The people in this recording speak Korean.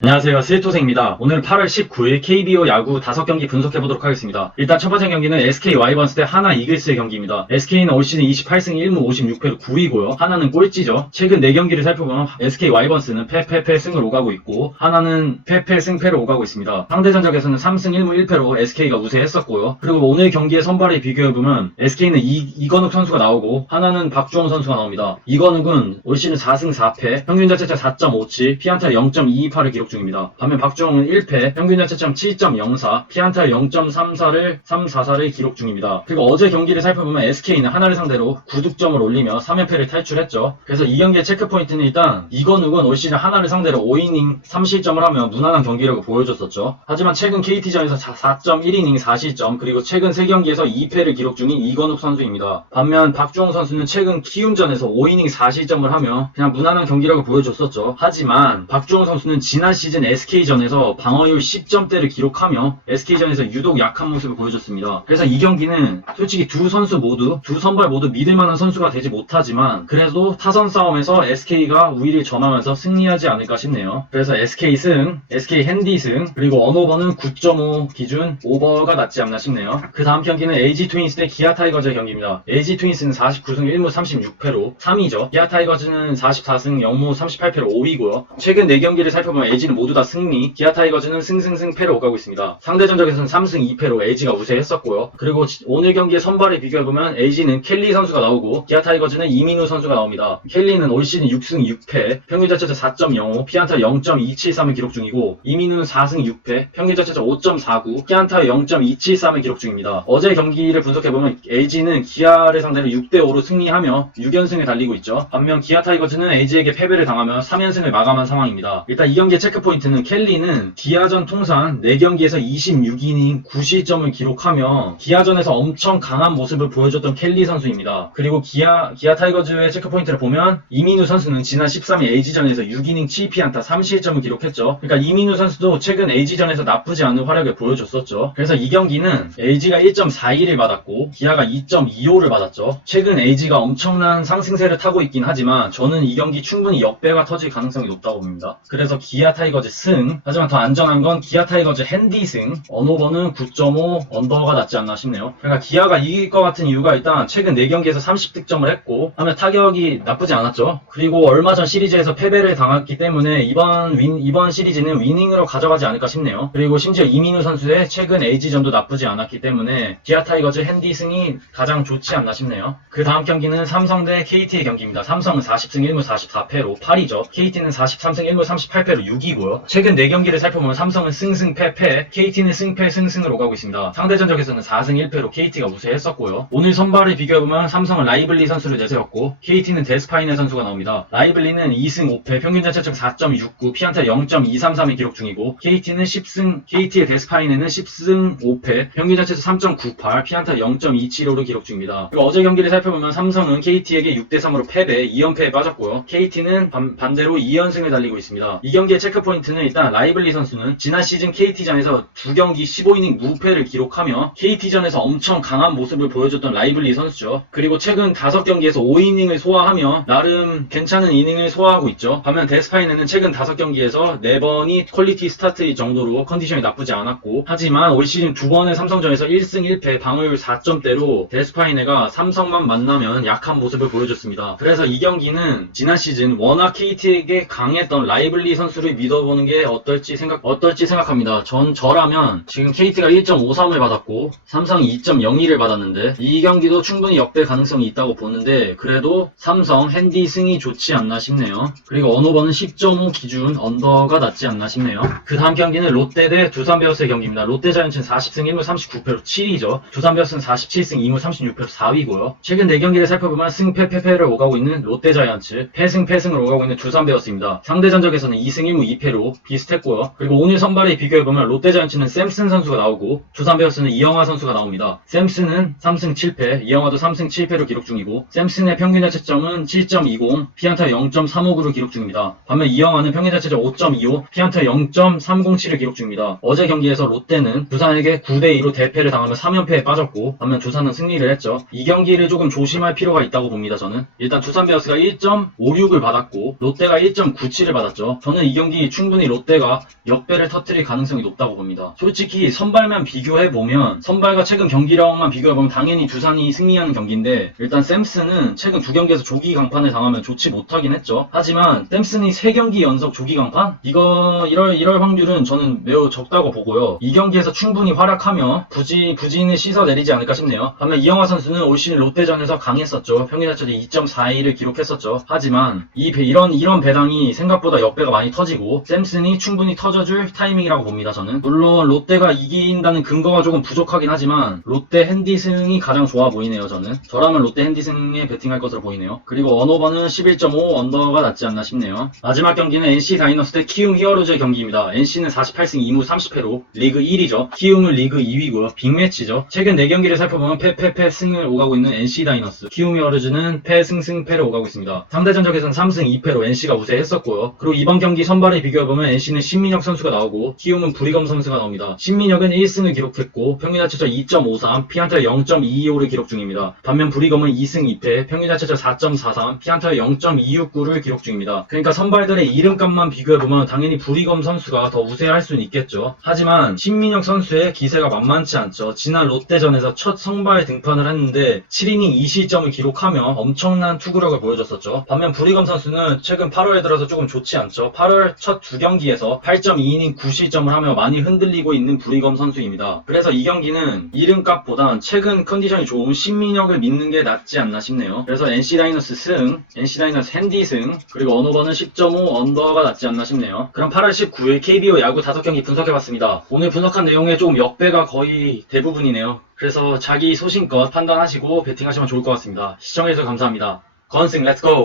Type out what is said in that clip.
안녕하세요. 스위토생입니다. 오늘 8월 19일 KBO 야구 5경기 분석해보도록 하겠습니다. 일단 첫 번째 경기는 SK 와이번스 대 하나 이글스의 경기입니다. SK는 올 시즌 28승 1무 56패로 9위고요. 하나는 꼴찌죠. 최근 4경기를 살펴보면 SK 와이번스는 패승을 오가고 있고 하나는 승패로 오가고 있습니다. 상대 전적에서는 3승 1무 1패로 SK가 우세했었고요. 그리고 오늘 경기의 선발을 비교해보면 SK는 이건욱 선수가 나오고 하나는 박주홍 선수가 나옵니다. 이건욱은 올 시즌 4승 4패, 평균 자책점 4.57, 피안타 0.228을 기록 중입니다. 반면 박주홍은 1패, 평균 자책점 7.04, 피안타 0.34를 기록 중입니다. 그리고 어제 경기를 살펴보면 SK는 하나를 상대로 9득점을 올리며 3연패를 탈출했죠. 그래서 이 경기의 체크포인트는 일단 이건욱은 올 시즌 하나를 상대로 5이닝 3실점을 하며 무난한 경기력을 보여줬었죠. 하지만 최근 KT전에서 4.1이닝 4실점, 그리고 최근 3경기에서 2패를 기록 중인 이건욱 선수입니다. 반면 박주홍 선수는 최근 키움전에서 5이닝 4실점을 하며 그냥 무난한 경기력을 보여줬었죠. 하지만 박주홍 선수는 지난 시즌 SK전에서 방어율 10점대를 기록하며 SK전에서 유독 약한 모습을 보여줬습니다. 그래서 이 경기는 솔직히 두 선발 모두 믿을만한 선수가 되지 못하지만 그래도 타선 싸움에서 SK가 우위를 점하면서 승리하지 않을까 싶네요. 그래서 SK 승, SK 핸디 승, 그리고 언오버는 9.5 기준 오버가 낫지 않나 싶네요. 그 다음 경기는 LG 트윈스 대 기아 타이거즈의 경기입니다. LG 트윈스는 49승 1무 36패로 3위죠. 기아 타이거즈는 44승 0무 38패로 5위고요. 최근 4경기를 살펴보면 LG는 모두 다 승리, 기아 타이거즈는 승승승패로 오가고 있습니다. 상대 전적에서는 3승 2패로 LG가 우세했었고요. 그리고 오늘 경기의 선발을 비교해보면 LG는 켈리 선수가 나오고 기아 타이거즈는 이민우 선수가 나옵니다. 켈리는 올 시즌 6승 6패, 평균 자책점 4.05, 피안타 0.273을 기록 중이고 이민우는 4승 6패, 평균 자책점 5.49, 피안타 0.273을 기록 중입니다. 어제 경기를 분석해보면 LG는 기아를 상대로 6대5로 승리하며 6연승을 달리고 있죠. 반면 기아 타이거즈는 LG에게 패배를 당하며 3연승을 마감한 상황입니다. 일단 이 경기의 체크포인트는 켈리는 기아전 통산 4경기에서 26이닝 9실점을 기록하며 기아전에서 엄청 강한 모습을 보여줬던 켈리 선수입니다. 그리고 기아 타이거즈의 체크포인트를 보면 이민우 선수는 지난 13일 LG전에서 6이닝 7피안타 3실점을 기록했죠. 그러니까 이민우 선수도 최근 LG전에서 나쁘지 않은 활약을 보여줬었죠. 그래서 이 경기는 LG가 1.41을 받았고 기아가 2.25를 받았죠. 최근 LG가 엄청난 상승세를 타고 있긴 하지만 저는 이 경기 충분히 역배가 터질 가능성이 높다고 봅니다. 그래서 기아 타이거즈 승, 하지만 더 안전한 건 기아 타이거즈 핸디 승, 언오버는 9.5 언더가 낫지 않나 싶네요. 그러니까 기아가 이길 것 같은 이유가 일단 최근 4경기에서 30득점을 했고 하면 타격이 나쁘지 않았죠. 그리고 얼마 전 시리즈에서 패배를 당했기 때문에 이번 시리즈는 위닝으로 가져가지 않을까 싶네요. 그리고 심지어 이민우 선수의 최근 LG전도 나쁘지 않았기 때문에 기아 타이거즈 핸디 승이 가장 좋지 않나 싶네요. 그 다음 경기는 삼성 대 KT의 경기입니다. 삼성은 40승 1무 44패로 8위죠. KT는 43승 1무 38패로 6위고요. 최근 4경기를 살펴보면 삼성은 승승패패, KT는 승패승승을 오가고 있습니다. 상대 전적에서는 4승 1패로 KT가 우세했었고요. 오늘 선발을 비교해보면 삼성은 라이블리 선수를 내세웠고 KT는 데스파이네 선수가 나옵니다. 라이블리는 2승 5패, 평균 자책점 4.69, 피안타 0.233을 기록 중이고 KT의 데스파이네는 10승 5패, 평균 자책점 3.98, 피안타 0.275를 기록 중입니다. 그리고 어제 경기를 살펴보면 삼성은 KT에게 6대3으로 패배, 2연패에 빠졌고요. KT는 반대로 2연승을 달리고 있습니다. 이 경기의 체크포인트는 일단 라이블리 선수는 지난 시즌 KT전에서 2경기 15이닝 무패를 기록하며 KT전에서 엄청 강한 모습을 보여줬던 라이블리 선수죠. 그리고 최근 5경기에서 5이닝을 소화하며 나름 괜찮은 이닝을 소화하고 있죠. 반면 데스파이네는 최근 5경기에서 4번이 퀄리티 스타트일 정도로 컨디션이 나쁘지 않았고 하지만 올 시즌 2번의 삼성전에서 1승 1패 방어율 4점대로 데스파이네가 삼성만 만나면 약한 모습을 보여줬습니다. 그래서 이 경기는 지난 시즌 워낙 KT에게 강했던 라이블리 선수를 믿어보는 게 어떨지 생각합니다. 저라면 지금 KT가 1.53을 받았고 삼성이 2.02를 받았는데 이 경기도 충분히 역배 가능성이 있다고 보는데 그래도 삼성 핸디 승이 좋지 않나 싶네요. 그리고 언오버는 10.5 기준 언더가 낫지 않나 싶네요. 그 다음 경기는 롯데 대 두산 베어스의 경기입니다. 롯데 자이언츠는 40승 1무 39패로 7위죠. 두산 베어스는 47승 2무 36패로 4위고요. 최근 4경기를 살펴보면 승패패패를 오가고 있는 롯데 자이언츠, 패승을 오가고 있는 두산 베어스입니다. 상대 전적에서는 2승 1무 2패로 비슷했고요. 그리고 오늘 선발을 비교해보면 롯데 자이언츠는 샘슨 선수가 나오고 두산 베어스는 이영하 선수가 나옵니다. 샘슨은 3승 7패, 이영하도 3승 7패로 기록 중이고 샘슨의 평균 자책점은 7.20, 피안타 0.359를 기록 중입니다. 반면 이영하는 평균 자책점 5.25, 피안타 0.307을 기록 중입니다. 어제 경기에서 롯데는 두산에게 9대2로 대패를 당하며 3연패에 빠졌고 반면 두산은 승리를 했죠. 이 경기를 조금 조심할 필요가 있다고 봅니다. 저는 일단 두산 베어스가 1.56을 받았고 롯데가 1.97을 받았죠. 저는 이 경기 경기 충분히 롯데가 역배를 터뜨릴 가능성이 높다고 봅니다. 솔직히 선발만 비교해보면, 선발과 최근 경기력만 비교해보면 당연히 두산이 승리하는 경기인데, 일단 샘슨은 최근 2경기에서 조기 강판을 당하면 좋지 못하긴 했죠. 하지만 샘슨이 3경기 연속 조기 강판? 이럴 확률은 저는 매우 적다고 보고요. 이 경기에서 충분히 활약하며 부진을 씻어내리지 않을까 싶네요. 반면 이영하 선수는 올 시즌 롯데전에서 강했었죠. 평균 자책점 2.41을 기록했었죠. 하지만 이런 배당이 생각보다 역배가 많이 터지고 샘슨이 충분히 터져줄 타이밍이라고 봅니다. 저는 물론 롯데가 이긴다는 근거가 조금 부족하긴 하지만 롯데 핸디승이 가장 좋아 보이네요. 저라면 롯데 핸디승에 베팅할 것으로 보이네요. 그리고 언오버는 11.5 언더가 낫지 않나 싶네요. 마지막 경기는 NC 다이너스 대 키움 히어로즈의 경기입니다. NC는 48승 2무 30패로 리그 1위죠. 키움은 리그 2위고요. 빅매치죠. 최근 4경기를 살펴보면 패 승을 오가고 있는 NC 다이너스, 키움 히어로즈는 패를 오가고 있습니다. 상대 전적에서는 3승 2패로 NC가 우세했었고요. 그리고 이번 경기 선발을 비교해보면 NC는 신민혁 선수가 나오고 키움은 부리검 선수가 나옵니다. 신민혁은 1승을 기록했고 평균 자책점 2.53, 피안타 0.225를 기록 중입니다. 반면 부리검은 2승 2패, 평균 자책점 4.43, 피안타 0.269를 기록 중입니다. 그러니까 선발들의 이름값만 비교해보면 당연히 부리검 선수가 더 우세할 수는 있겠죠. 하지만 신민혁 선수의 기세가 만만치 않죠. 지난 롯데전에서 첫 선발 등판을 했는데 7이닝 2실점을 기록하며 엄청난 투구력을 보여줬었죠. 반면 부리검 선수는 최근 8월에 들어서 조금 좋지 않죠. 8월 첫 2경기에서 8.2이닝 9실점을 하며 많이 흔들리고 있는 부리검 선수입니다. 그래서 이 경기는 이름값보단 최근 컨디션이 좋은 신민혁을 믿는 게 낫지 않나 싶네요. 그래서 NC 다이너스 승, NC 다이너스 핸디 승, 그리고 언오버는 10.5 언더가 낫지 않나 싶네요. 그럼 8월 19일 KBO 야구 5경기 분석해봤습니다. 오늘 분석한 내용에 조금 역배가 거의 대부분이네요. 그래서 자기 소신껏 판단하시고 베팅하시면 좋을 것 같습니다. 시청해주셔서 감사합니다. 건승 렛츠고!